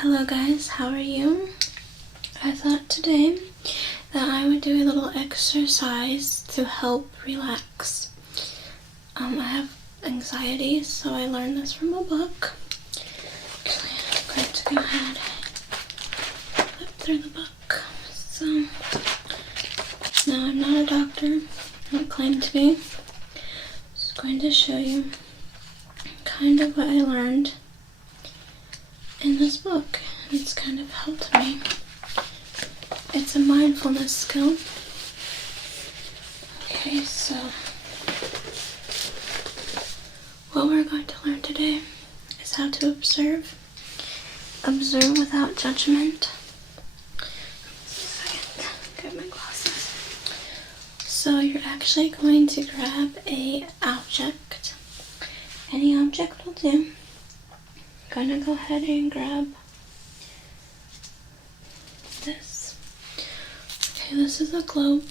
Hello guys, how are you? I thought today that I would do a little exercise to help relax. I have anxiety, so I learned this from a book. Actually, I'm going to go ahead and flip through the book. So, now I'm not a doctor, I don't claim to be. I'm just going to show you kind of what I learned in this book. It's kind of helped me. It's a mindfulness skill. Okay, so what we're going to learn today is how to observe without judgment. Get my glasses. So you're actually going to grab an object. Any object will do. I'm gonna go ahead and grab this. Okay, this is a globe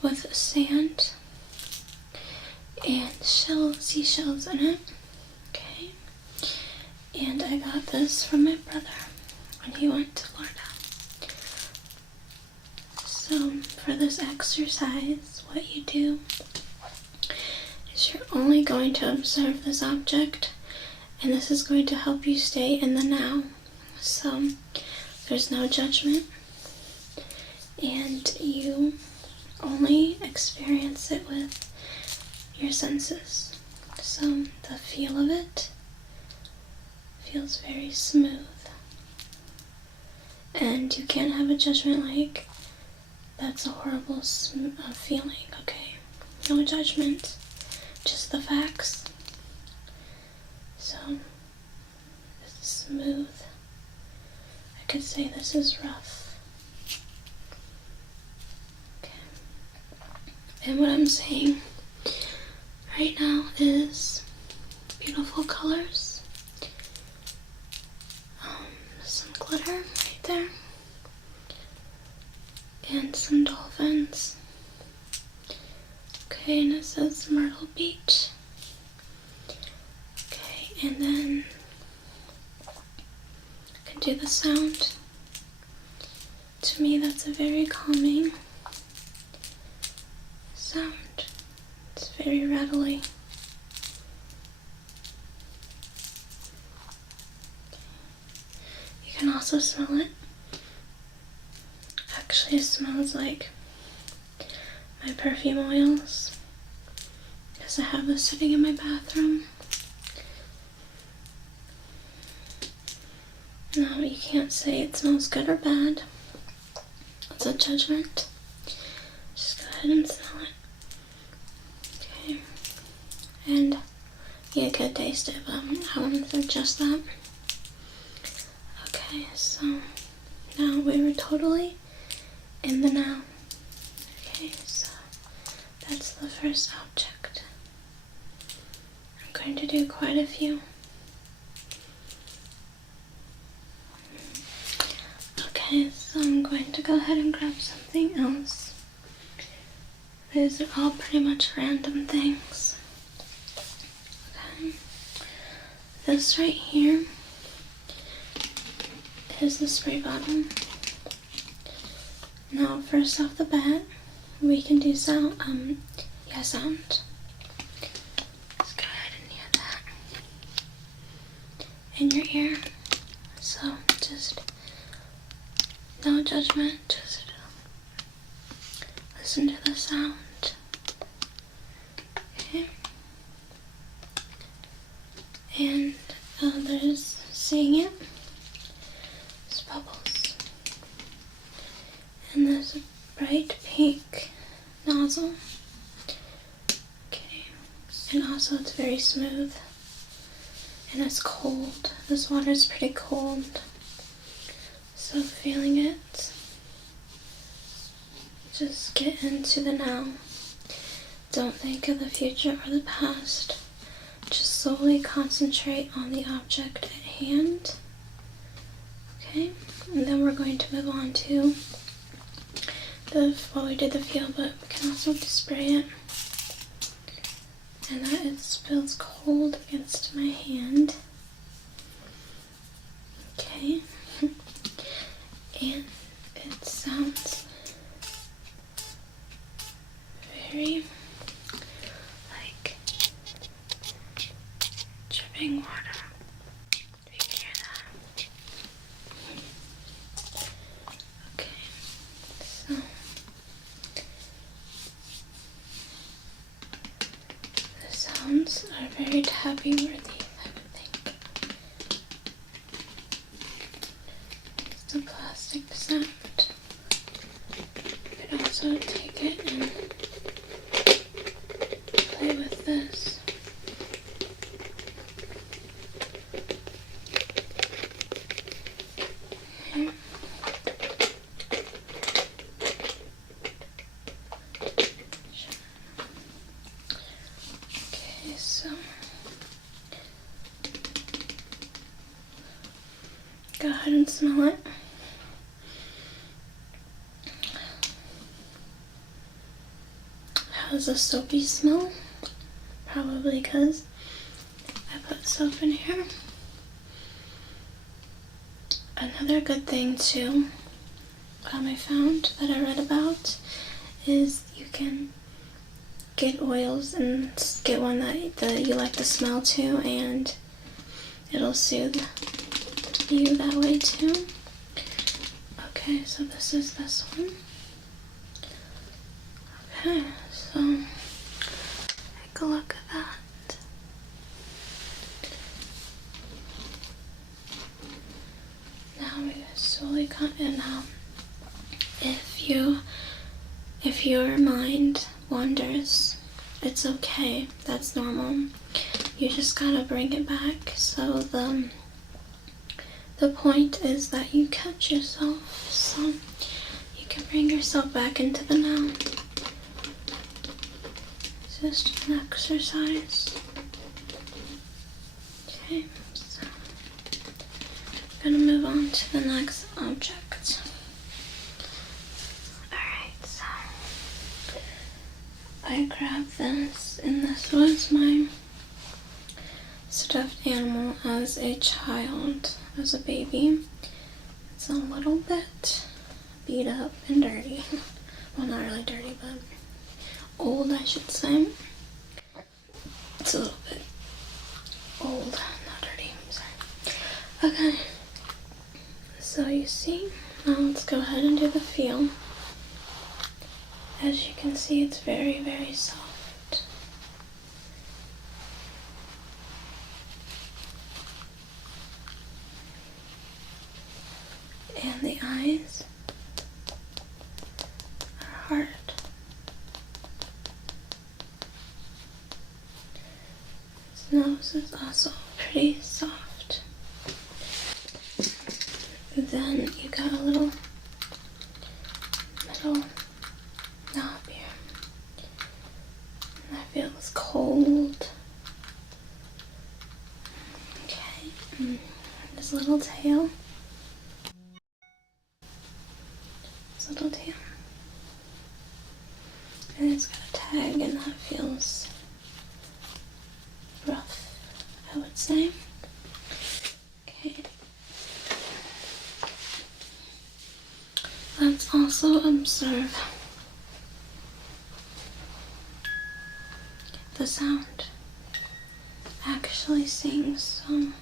with sand and seashells in it. Okay, and I got this from my brother when he went to Florida. So for this exercise, what you do is you're only going to observe this object. And this is going to help you stay in the now. So there's no judgment. And you only experience it with your senses. So the feel of it feels very smooth. And you can't have a judgment like, that's a horrible feeling, okay? No judgment, just the facts. So, this is smooth. I could say this is rough. Okay. And what I'm saying right now is beautiful colors. Some glitter right there. And some dolphins. Okay, and it says Myrtle Beach. And then I can do the sound. To me, that's a very calming sound. It's very rattly. You can also smell it. Actually, it smells like my perfume oils because I have this sitting in my bathroom. No, you can't say it smells good or bad. It's a judgment. Just go ahead and smell it. Okay. And you could taste it, but I wouldn't suggest that. Okay, so now we were totally in the now. Okay, so that's the first object. I'm going to do quite a few. Okay, so I'm going to go ahead and grab something else. These are all pretty much random things. Okay. This right here is the spray bottle. Now, first off the bat, we can do sound. Sound. Let's go ahead and hear that in your ear. So, just no judgment, just listen to the sound. Okay. And there's seeing it. There's bubbles. And there's a bright pink nozzle. Okay. And also it's very smooth. And it's cold. This water is pretty cold. So feeling it, just get into the now. Don't think of the future or the past. Just solely concentrate on the object at hand. Okay, and then we're going to move on to we did the feel, but we can also spray it. And that it feels cold against my hand. toy. And it sounds very like dripping water. You can hear that. Okay, so the sounds are very tappy worthy, I would think. It's the plastic sound. You could also take it and play with this. Okay. Okay, so go ahead and smell it. Has a soapy smell, probably because I put soap in here. Another good thing too, I found that I read about, is you can get oils and get one that you like the smell too, and it'll soothe you that way too. Okay, so this is this one. Okay, so take a look at that. Now we slowly cut it out. If your mind wanders, it's okay. That's normal. You just gotta bring it back. So the point is that you catch yourself, so you can bring yourself back into the now. It's just an exercise. Okay, so I'm gonna move on to the next object. Alright, so I grabbed this, and this was my stuffed animal as a child, as a baby. It's a little bit beat up and dirty. Well, not really dirty, but old, I should say. It's a little bit old, not dirty, sorry. Okay, so you see, now let's go ahead and do the feel. As you can see, it's very, very soft. And the eyes are hard. His nose is also pretty soft. Then you got a little knob here. And that feels cold. Okay, and his little tail. And it's got a tag, and that feels rough, I would say. Okay. Let's also observe the sound. Actually sings some.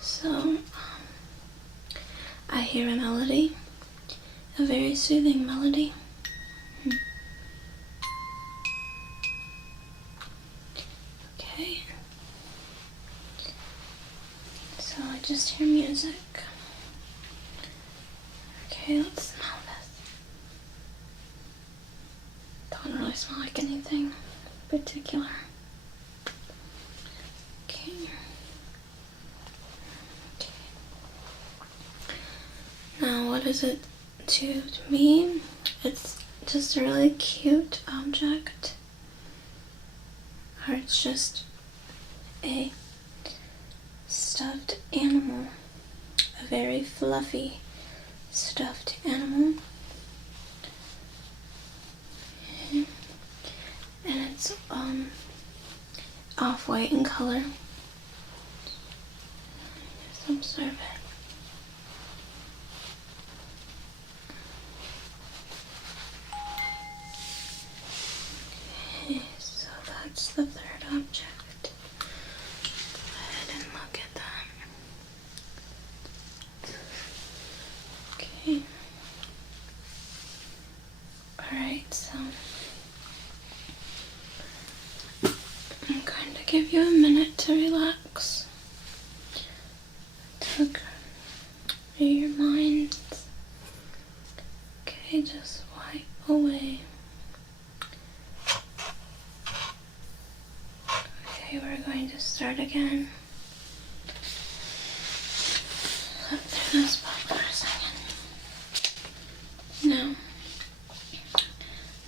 So, I hear a melody, a very soothing melody. Okay, so I just hear music. Okay, let's smell this. Don't really smell like anything particular. Okay. Now, what is it to me? It's just a really cute object, or it's just a stuffed animal, a very fluffy stuffed animal. And it's off-white in color. observe it. Okay, so that's the third object. Go ahead and look at that. Okay. Alright, so I'm going to give you a minute to relax, to clear your mind. Okay, just wipe away. Okay, we're going to start again. Flip through this book for a second. Now,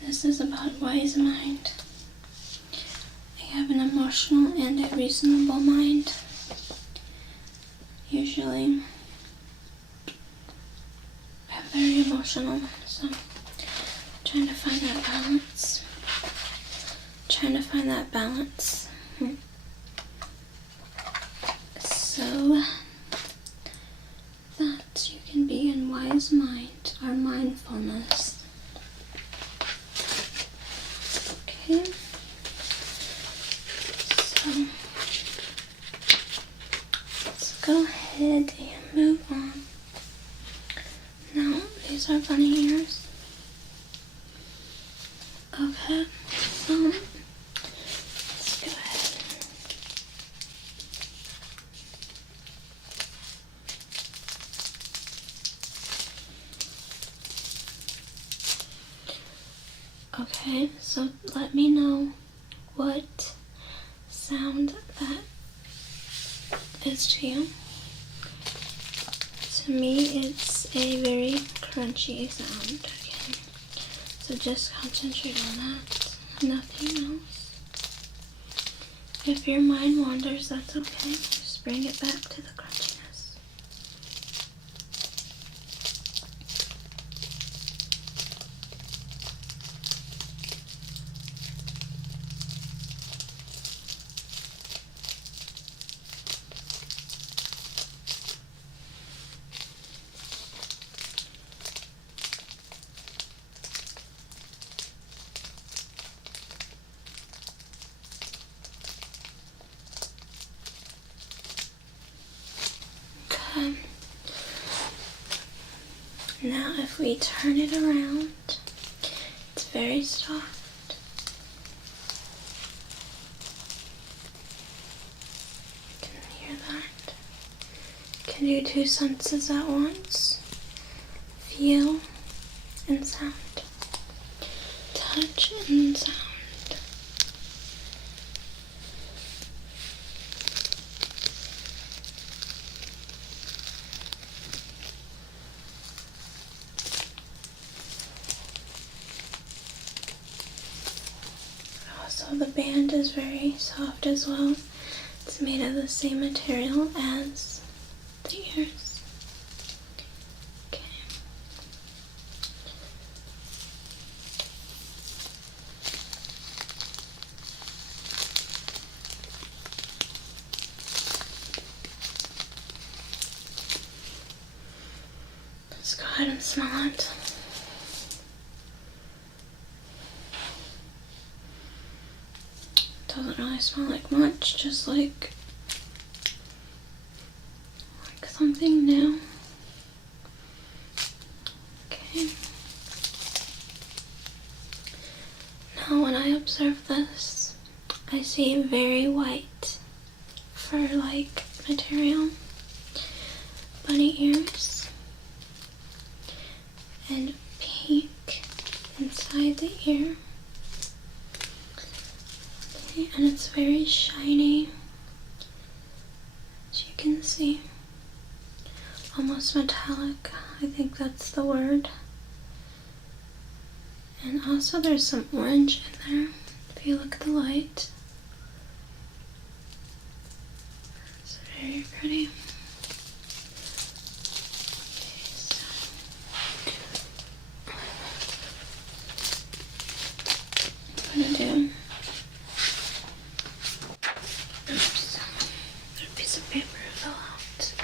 this is about wise mind. They have an emotional and a reasonable mind. Usually, they're very emotional, so trying to find that balance. So that you can be in wise mind or mindfulness. Okay. So let's go ahead and move on. Now, these are bunny ears. Okay, so let's go ahead. Okay, so let me know what sound that is to you. To me, it's a very crunchy sound. Okay, so just concentrate on that, nothing else. If your mind wanders, that's okay. Just bring it back to the crunchiness. Now if we turn it around, it's very soft. You can hear that. You can do two senses at once. Feel and sound. Touch and sound. So the band is very soft as well. It's made of the same material as the ears. Okay. Let's go ahead and smell it. Doesn't really smell like much, just like something new. Okay. Now when I observe this, I see very white fur-like material, bunny ears, and pink inside the ear. And it's very shiny, as you can see, almost metallic. I think that's the word. And also there's some orange in there, if you look at the light. It's very pretty. Okay, so I'm gonna do piece of paper fell out.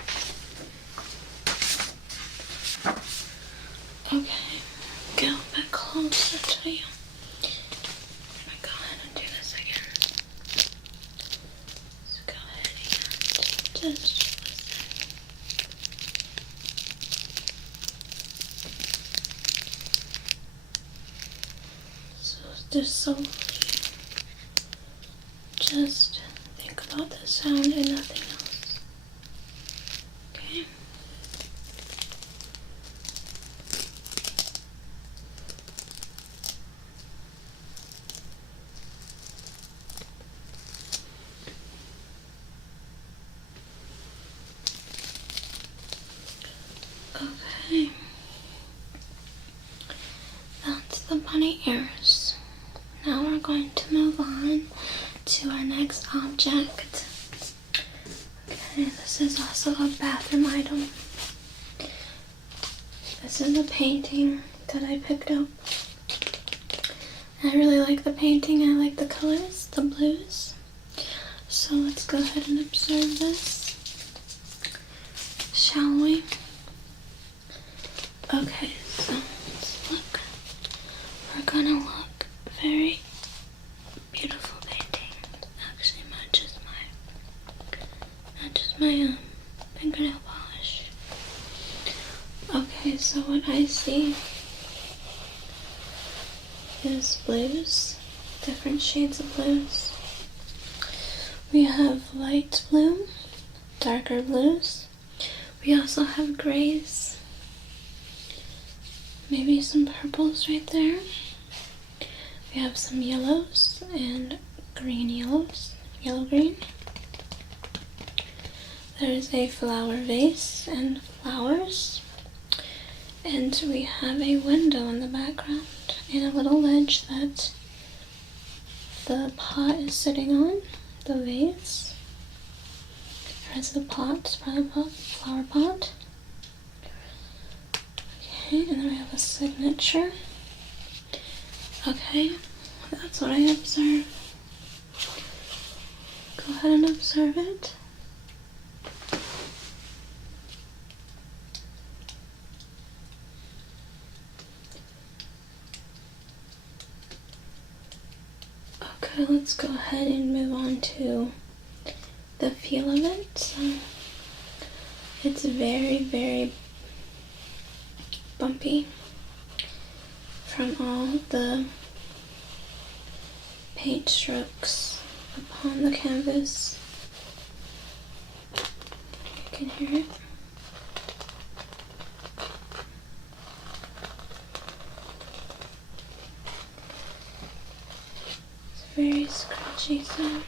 just just solely just think about the sound and nothing else. Okay? Okay. That's the bunny ears. Now we're going to move on to our next object. Okay, this is also a bathroom item. This is a painting that I picked up. I really like the painting. I like the colors, the blues. So let's go ahead and observe this, shall we? Okay, so let's look. We're gonna look very beautiful painting. Actually matches my fingernail polish. Okay, so what I see is blues, different shades of blues. We have light blue, darker blues. We also have grays, maybe some purples right there. We have some yellows and green yellows, yellow-green. There's a flower vase and flowers. And we have a window in the background and a little ledge that the pot is sitting on, the vase. Or is it a pot? It's probably a flower pot. Okay, and then we have a signature. Okay, that's what I observe. Go ahead and observe it. Okay, let's go ahead and move on to the feel of it. So it's very, very bumpy from all the paint strokes upon the canvas. You can hear it. It's a very scratchy sound.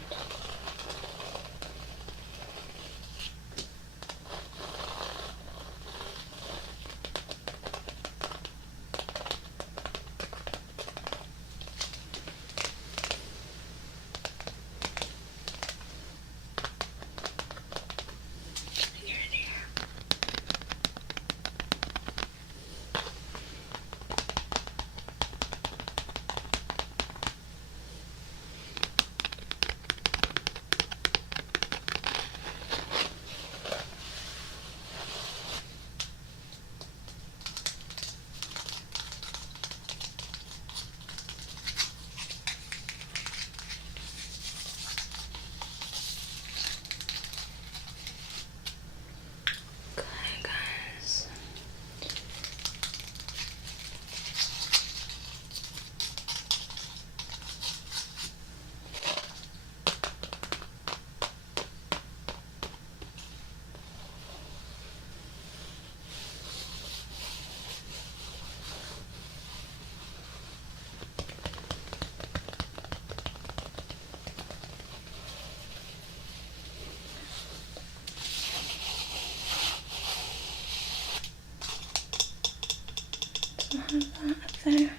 Have that up there.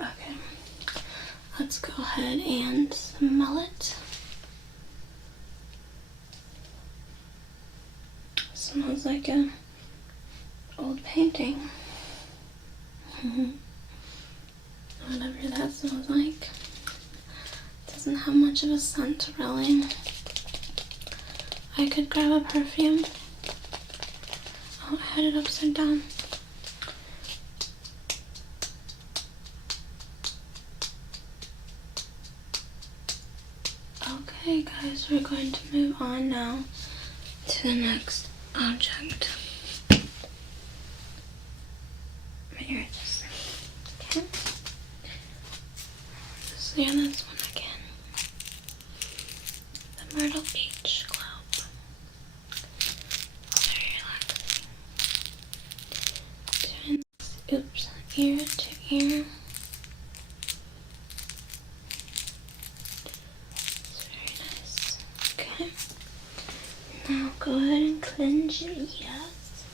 Okay, let's go ahead and smell it. Smells like an old painting. Whatever that smells like. Doesn't have much of a scent, really. I could grab a perfume. Oh, I had it upside down. Okay guys, we're going to move on now to the next object. Here it is. Okay. So yeah, this one again. The Myrtle Beach Globe. Very relaxing. Doing this, oops, ear to ear. It's very nice. Okay. Now go ahead and cleanse your ears.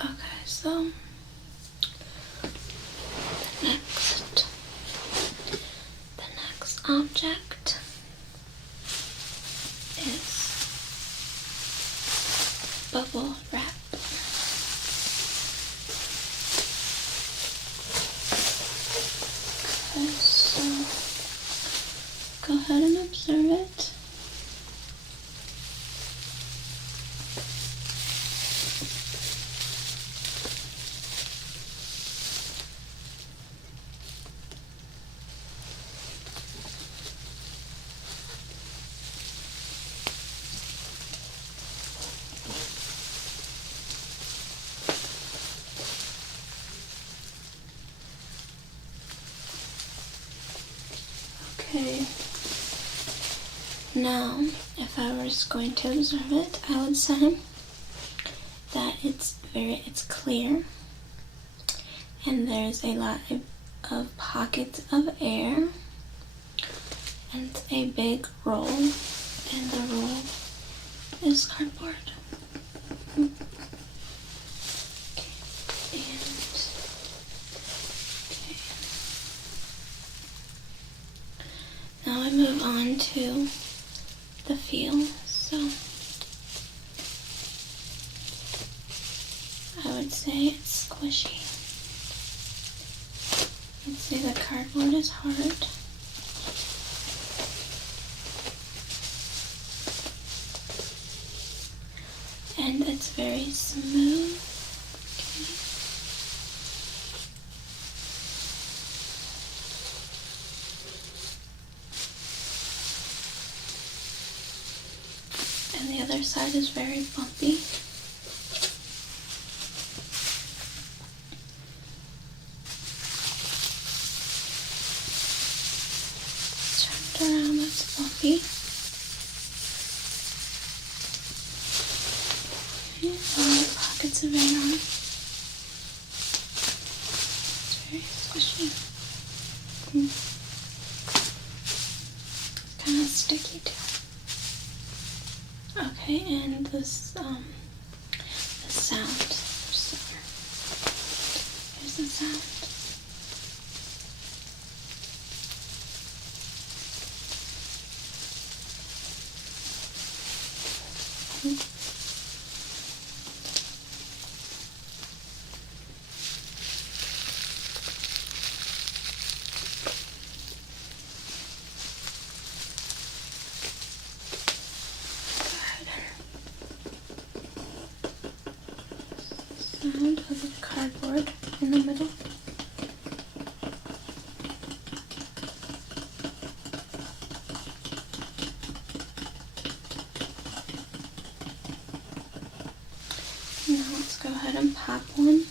Okay, so the next object is bubble wrap. Okay, so go ahead and observe it. Okay, now if I was going to observe it, I would say that it's clear and there's a lot of pockets of air and a big roll, and the roll is cardboard. Now I move on to the feel. So I would say it's squishy. I'd say the cardboard is hard. And it's very smooth. And the other side is very bumpy. Turn it around, that's bumpy. Okay, all the pockets of air on. It's very squishy. It's kind of sticky too. Okay, and this, the sound. So, here's the sound. Sound of the cardboard in the middle. Now let's go ahead and pop one.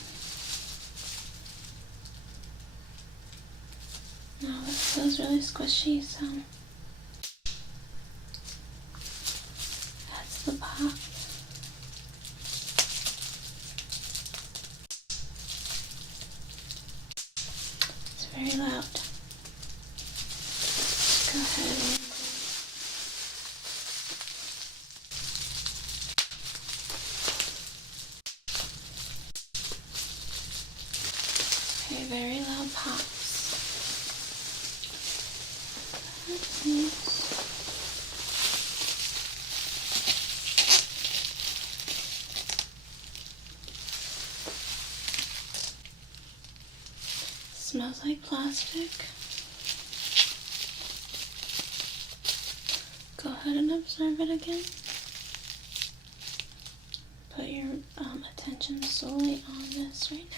Now this feels really squishy, so that's the pop. It's very loud. Go ahead and okay, very loud pops. Smells like plastic. Go ahead and observe it again. Put attention solely on this right now.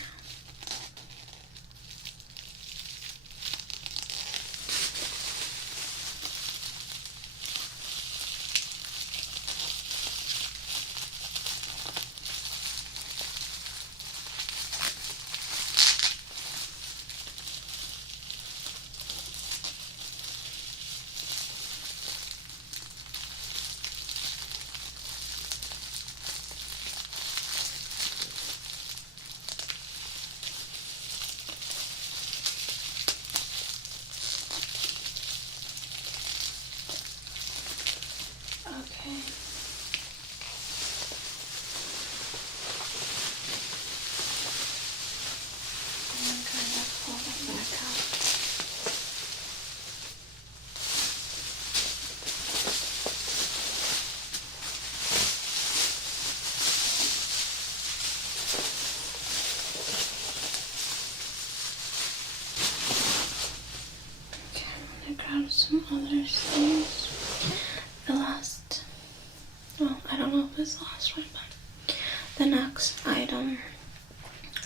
Okay. I'm kind of pull them back out. Okay, I'm gonna grab some other things. I don't know if it's the last one, but the next item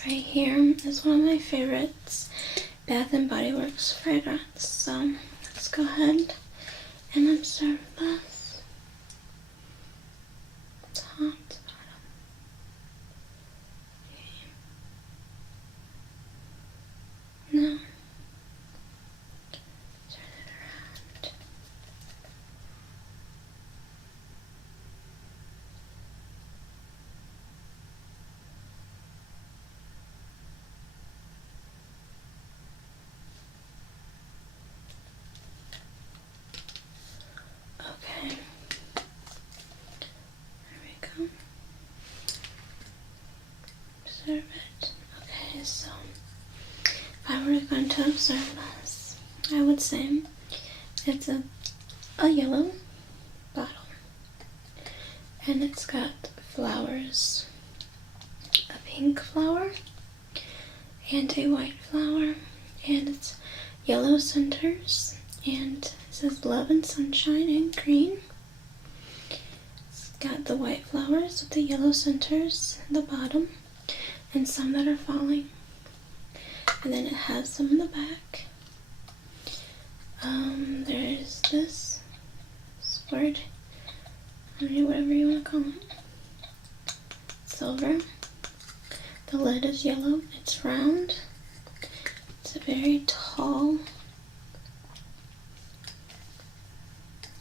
right here is one of my favorites, Bath and Body Works fragrance. So let's go ahead and observe this. Top to bottom. Okay. Now turn it around. Okay, there we go. Observe it. Okay, so if I were going to observe this, I would say it's a yellow bottle, and it's got flowers, a pink flower and a white flower, and it's yellow centers, and it says love and sunshine in green. It's got the white flowers with the yellow centers at the bottom and some that are falling, and then it has some in the back. There's this word, I don't know, whatever you want to call it, silver. The lid is yellow, it's round, it's a very tall,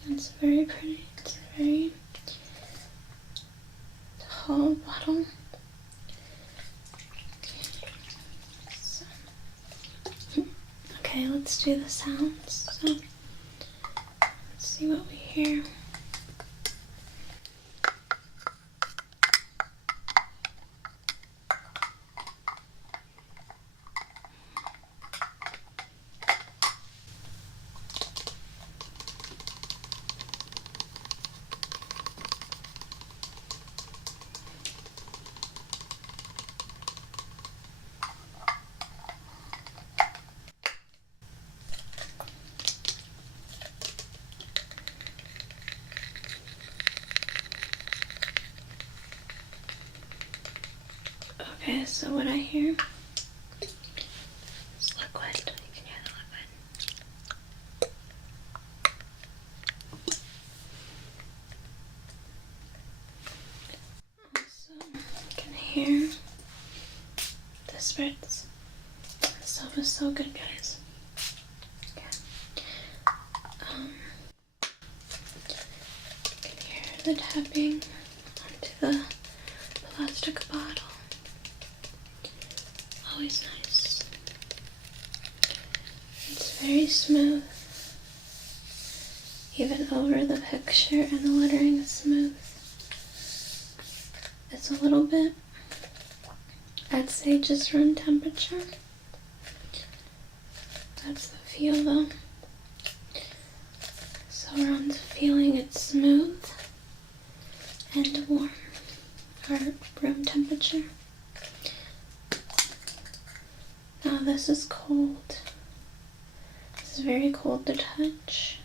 it's very pretty, it's a very tall bottle. Okay, let's do the sounds. So, let's see what we hear. Okay, so what I hear is liquid. You can hear the liquid. Also, you can hear the spritz. This stuff is so good, guys. Okay. You can hear the tapping onto the plastic bottle. Always nice. It's very smooth. Even over the picture and the lettering is smooth. It's a little bit, I'd say, just room temperature. That's the feel though. So around the feeling, it's smooth and warm, or room temperature. Now this is cold. This is very cold to touch.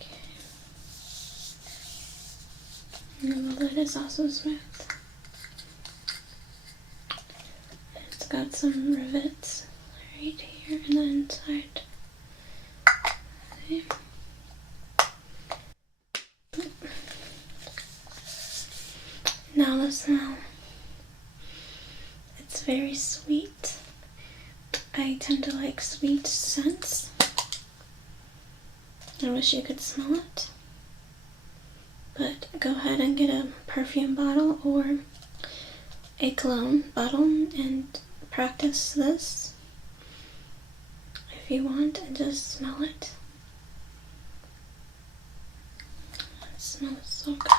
Okay. And the lid is also smooth. It's got some rivets right here and the inside. Okay. Now the smell. It's very sweet. I tend to like sweet scents. I wish you could smell it. But go ahead and get a perfume bottle or a cologne bottle and practice this if you want, and just smell it. It smells so good.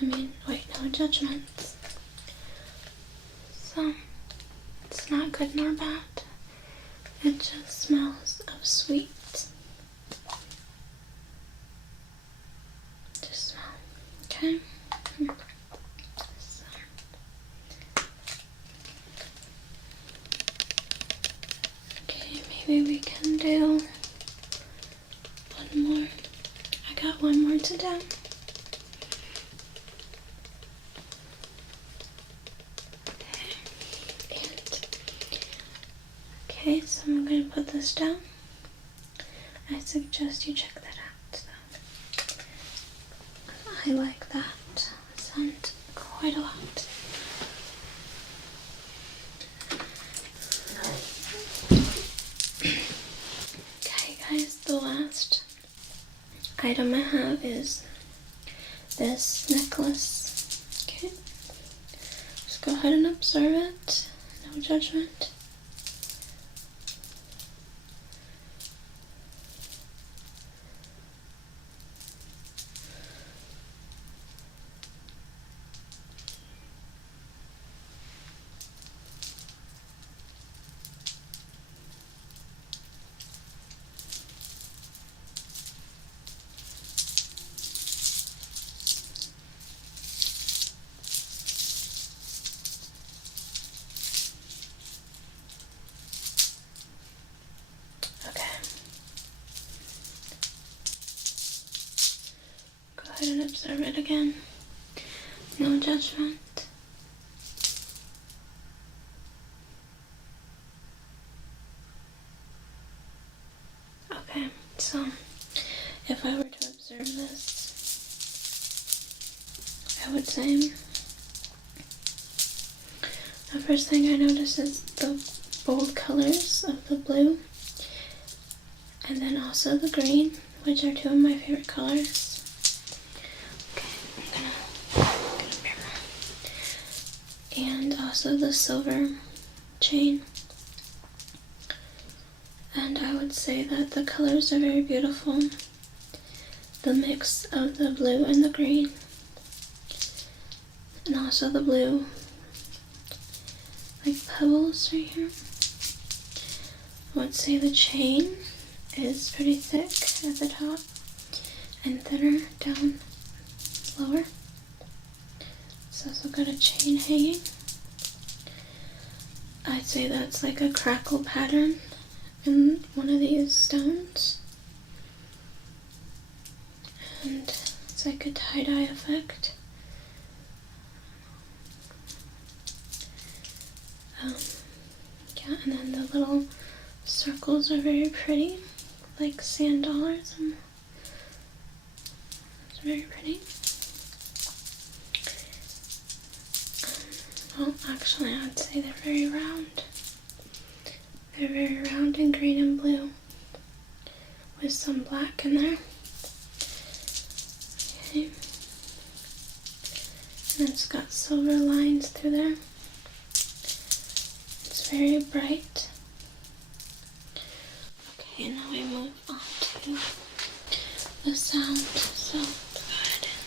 I mean, wait, no judgments. So, it's not good nor bad. It just smells of sweet. Just smell, okay? So. Okay, maybe we can do one more. I got one more to do. Okay, so I'm going to put this down. I suggest you check that out. So, I like that scent quite a lot. Okay guys, the last item I have is this necklace. Okay, just go ahead and observe it, no judgment. Go ahead and observe it again. No judgment. Okay, so if I were to observe this, I would say the first thing I notice is the bold colors of the blue and then also the green, which are two of my favorite colors. Okay, I'm gonna get a mirror. And also the silver chain. And I would say that the colors are very beautiful. The mix of the blue and the green. And also the blue, like pebbles right here. I would say the chain is pretty thick at the top and thinner down lower. It's also got a chain hanging. I'd say that's like a crackle pattern in one of these stones. And it's like a tie-dye effect. Yeah, and then the little circles are very pretty, like sand dollars. It's very pretty. Well, actually, I would say they're very round. They're very round and green and blue, with some black in there. Okay. And it's got silver lines through there. It's very bright. Okay, now we move on to the sound. So, go ahead and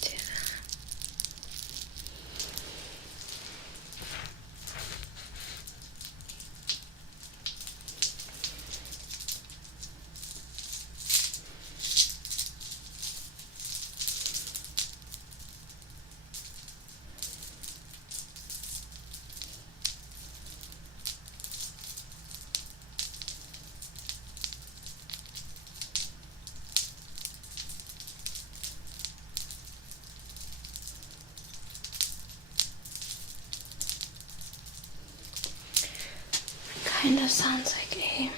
do that. kind of sounds like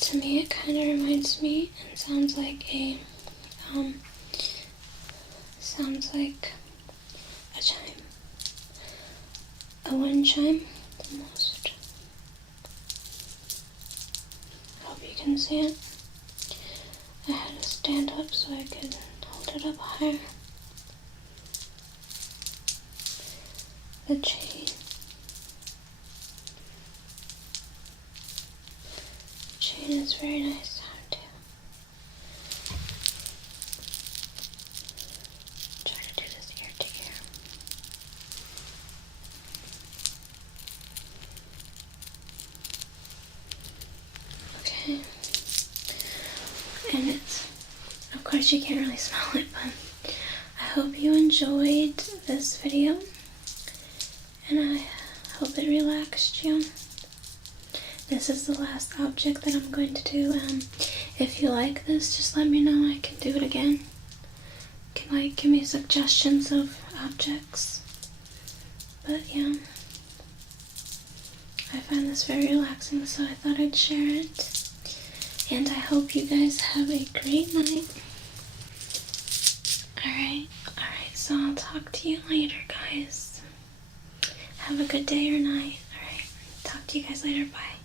to me it kind of reminds me and sounds like a chime. A wind chime, almost. Hope you can see it. I had to stand up so I could hold it up higher. The chain. The chain is very nice sound too. Try to do this ear to ear. Okay. And it's, of course you can't really smell it, but I hope you enjoyed this video. And I hope it relaxed you. This is the last object that I'm going to do. If you like this, just let me know. I can do it again. You can give me suggestions of objects. But yeah, I find this very relaxing, so I thought I'd share it. And I hope you guys have a great night. Alright, so I'll talk to you later, guys. Have a good day or night. Alright, talk to you guys later. Bye.